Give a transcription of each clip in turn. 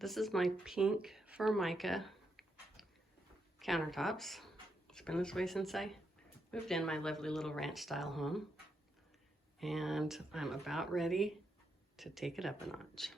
This is my pink Formica countertops. It's been this way since I moved in my lovely little ranch style home. And I'm about ready to take it up a notch.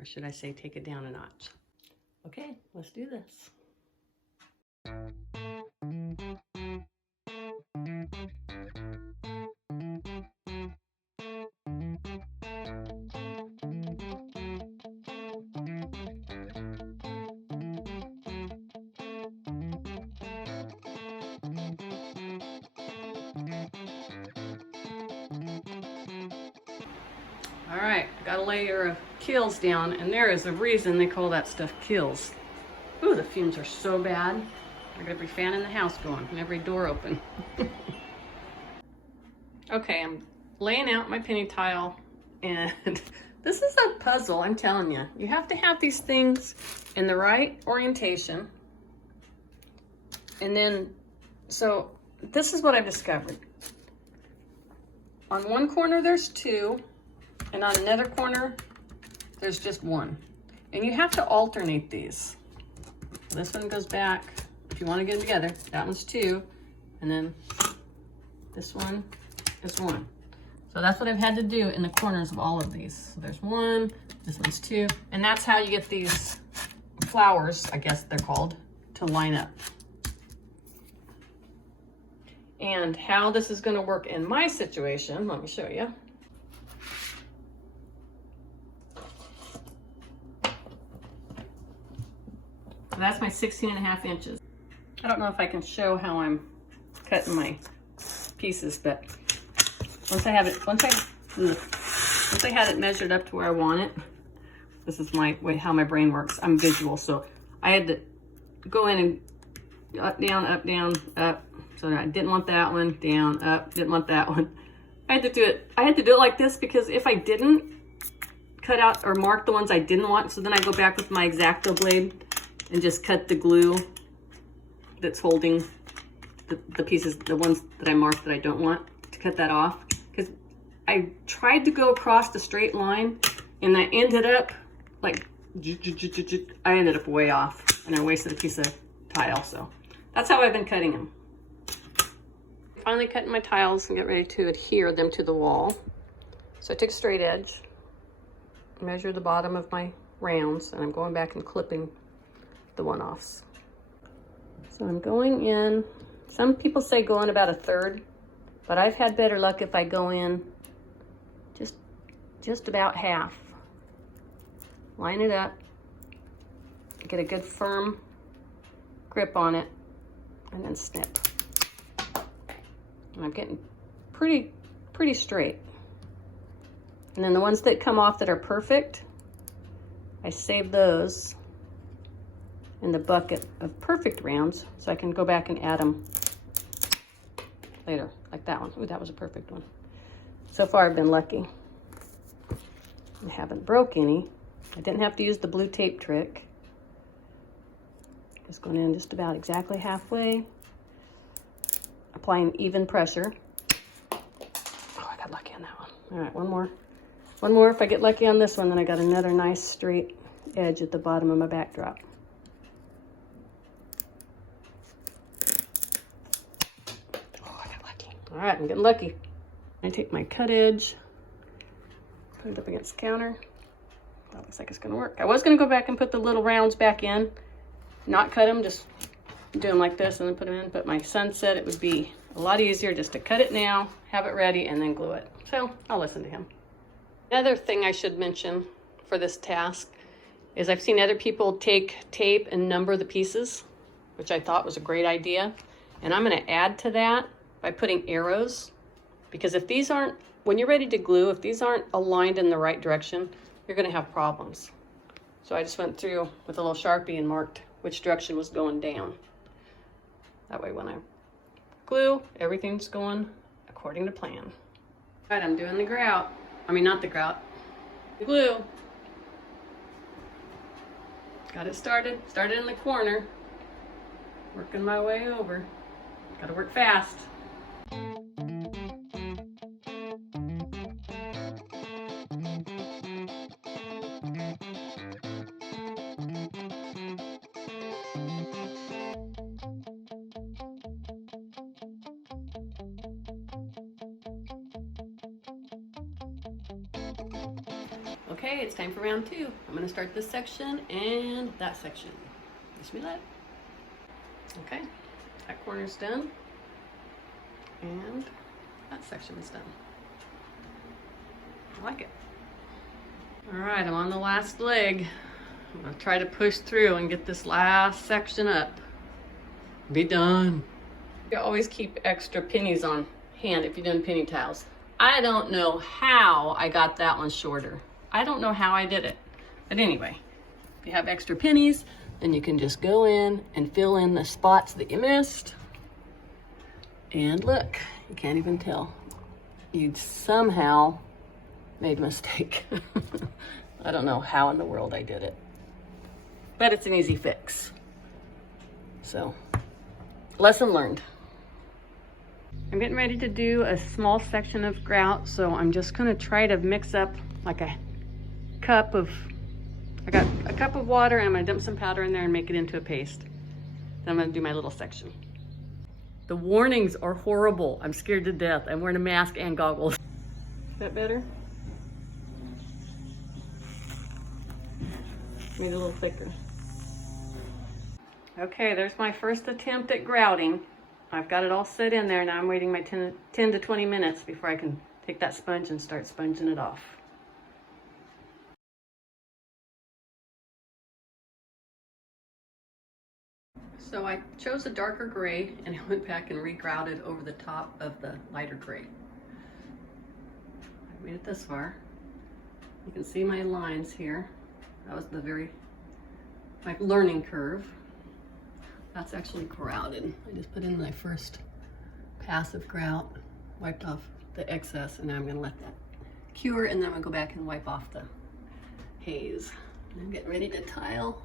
Or should I say take it down a notch? Okay, let's do this. All right, got a layer of kills down, and there is a reason they call that stuff kills. Ooh, the fumes are so bad. I got every fan in the house going and every door open. Okay, I'm laying out my penny tile, and this is a puzzle, I'm telling you. You have to have these things in the right orientation. And then, so this is what I've discovered. On one corner there's two, and on another corner there's just one. And you have to alternate these. This one goes back, if you want to get them together. That one's two, and then this one is one. So that's what I've had to do in the corners of all of these. So there's one, this one's two, and that's how you get these flowers, I guess they're called, to line up. And how this is going to work in my situation, let me show you. So that's my 16.5 inches. I don't know if I can show how I'm cutting my pieces, but once I had it measured up to where I want it, this is my way how my brain works. I'm visual, so I had to go in and up, down, up. So I didn't want that one, down, up, didn't want that one. I had to do it like this, because if I didn't cut out or mark the ones I didn't want, so then I go back with my X-Acto blade and just cut the glue that's holding the pieces, the ones that I marked that I don't want, to cut that off. Because I tried to go across the straight line, and I ended up like, I ended up way off, and I wasted a piece of tile. So that's how I've been cutting them. Finally cutting my tiles and get ready to adhere them to the wall. So I took a straight edge, measure the bottom of my rounds, and I'm going back and clipping the one-offs. So I'm going in, some people say go in about 1/3, but I've had better luck if I go in just about half. Line it up, get a good firm grip on it, and then snip. And I'm getting pretty straight. And then the ones that come off that are perfect, I save those in the bucket of perfect rounds, so I can go back and add them later, like that one. Ooh, that was a perfect one. So far I've been lucky. I haven't broke any. I didn't have to use the blue tape trick. Just going in just about exactly halfway. Applying even pressure. Oh, I got lucky on that one. All right, one more. One more. If I get lucky on this one, then I got another nice straight edge at the bottom of my backdrop. Oh, I got lucky. All right, I'm getting lucky. I take my cut edge, put it up against the counter. That looks like it's gonna work. I was gonna go back and put the little rounds back in, not cut them, just do them like this and then put them in, but my son said it would be a lot easier just to cut it now, have it ready, and then glue it. So I'll listen to him. Another thing I should mention for this task is I've seen other people take tape and number the pieces, which I thought was a great idea. And I'm gonna add to that by putting arrows, because if these aren't, when you're ready to glue, if these aren't aligned in the right direction, you're gonna have problems. So I just went through with a little Sharpie and marked which direction was going down. That way when I glue, everything's going according to plan. All right, I'm doing the grout. I mean, not the grout, the glue. Got it started in the corner. Working my way over. Gotta work fast. Okay, it's time for round 2. I'm going to start this section and that section. Wish me luck. Okay, that corner's done. And that section is done. I like it. All right, I'm on the last leg. I'm gonna try to push through and get this last section up. Be done. You always keep extra pennies on hand if you're doing penny tiles. I don't know how I got that one shorter. I don't know how I did it. But anyway, if you have extra pennies, then you can just go in and fill in the spots that you missed. And look, you can't even tell. You somehow made a mistake. I don't know how in the world I did it, but it's an easy fix. So, lesson learned. I'm getting ready to do a small section of grout, so I'm just gonna try to mix up like a cup of, I got a cup of water, and I'm gonna dump some powder in there and make it into a paste. Then I'm gonna do my little section. The warnings are horrible. I'm scared to death. I'm wearing a mask and goggles. Is that better? Made it a little thicker. Okay, there's my first attempt at grouting. I've got it all set in there. Now I'm waiting my 10 to 20 minutes before I can take that sponge and start sponging it off. So I chose a darker gray and I went back and re-grouted over the top of the lighter gray. I made it this far. You can see my lines here. That was my learning curve. That's actually grouted. I just put in my first pass of grout, wiped off the excess, and now I'm gonna let that cure, and then I'm gonna go back and wipe off the haze. And I'm getting ready to tile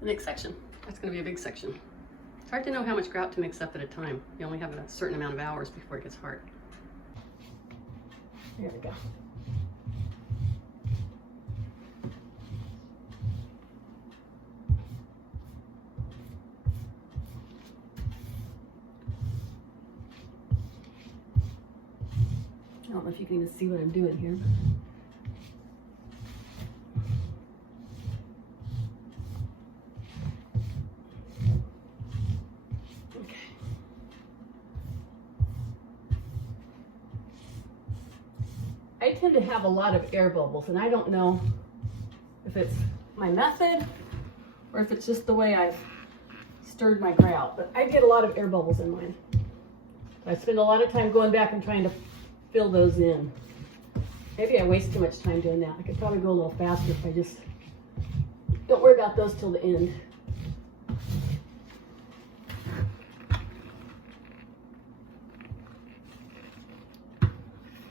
the next section. That's gonna be a big section. It's hard to know how much grout to mix up at a time. You only have a certain amount of hours before it gets hard. There we go. I don't know if you can even see what I'm doing here. Okay. I tend to have a lot of air bubbles, and I don't know if it's my method or if it's just the way I've stirred my grout, but I get a lot of air bubbles in mine. I spend a lot of time going back and trying to fill those in. Maybe I waste too much time doing that. I could probably go a little faster if I just don't worry about those till the end.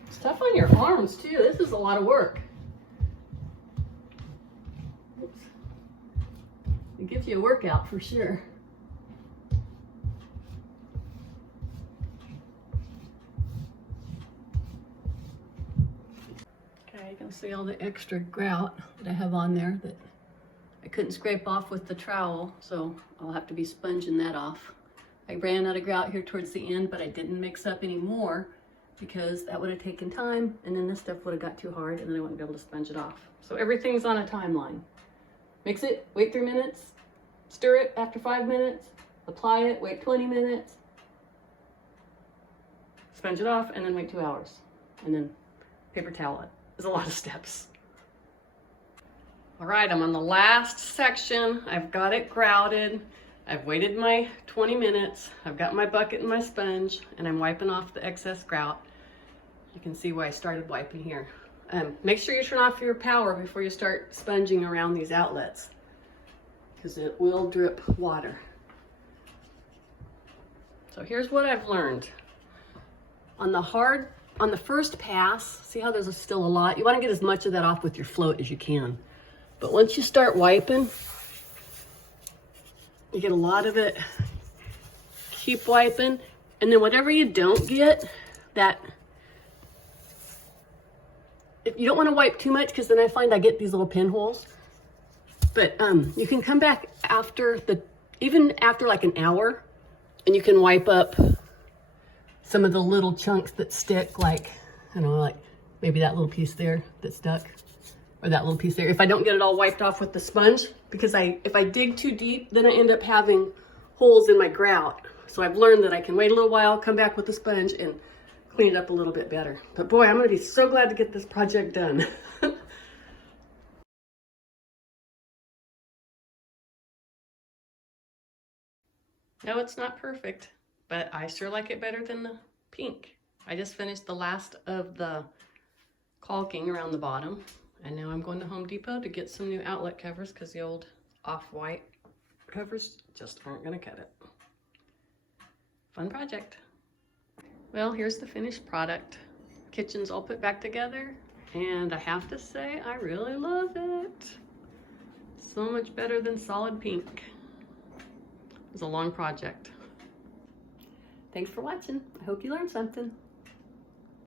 It's tough on your arms too. This is a lot of work. Oops. It gives you a workout for sure. You can see all the extra grout that I have on there that I couldn't scrape off with the trowel, so I'll have to be sponging that off. I ran out of grout here towards the end, but I didn't mix up any more because that would have taken time, and then this stuff would have got too hard, and then I wouldn't be able to sponge it off. So everything's on a timeline. Mix it, wait 3 minutes, stir it after 5 minutes, apply it, wait 20 minutes, sponge it off, and then wait 2 hours, and then paper towel it. There's a lot of steps. All right, I'm on the last section. I've got it grouted. I've waited my 20 minutes. I've got my bucket and my sponge, and I'm wiping off the excess grout. You can see why I started wiping here. Make sure you turn off your power before you start sponging around these outlets, because it will drip water. So here's what I've learned. On the first pass, see how there's still a lot? You want to get as much of that off with your float as you can. But once you start wiping, you get a lot of it. Keep wiping. And then whatever you don't get, if you don't want to wipe too much, because then I find I get these little pinholes. But you can come back even after like an hour, and you can wipe up some of the little chunks that stick, like, I don't know, like maybe that little piece there that stuck. or that little piece there, if I don't get it all wiped off with the sponge, because if I dig too deep, then I end up having holes in my grout. So I've learned that I can wait a little while, come back with the sponge, and clean it up a little bit better. But boy, I'm gonna be so glad to get this project done. No, it's not perfect, but I sure like it better than the pink. I just finished the last of the caulking around the bottom, and now I'm going to Home Depot to get some new outlet covers because the old off-white covers just aren't gonna cut it. Fun project. Well, here's the finished product. Kitchen's all put back together, and I have to say, I really love it. So much better than solid pink. It was a long project. Thanks for watching. I hope you learned something.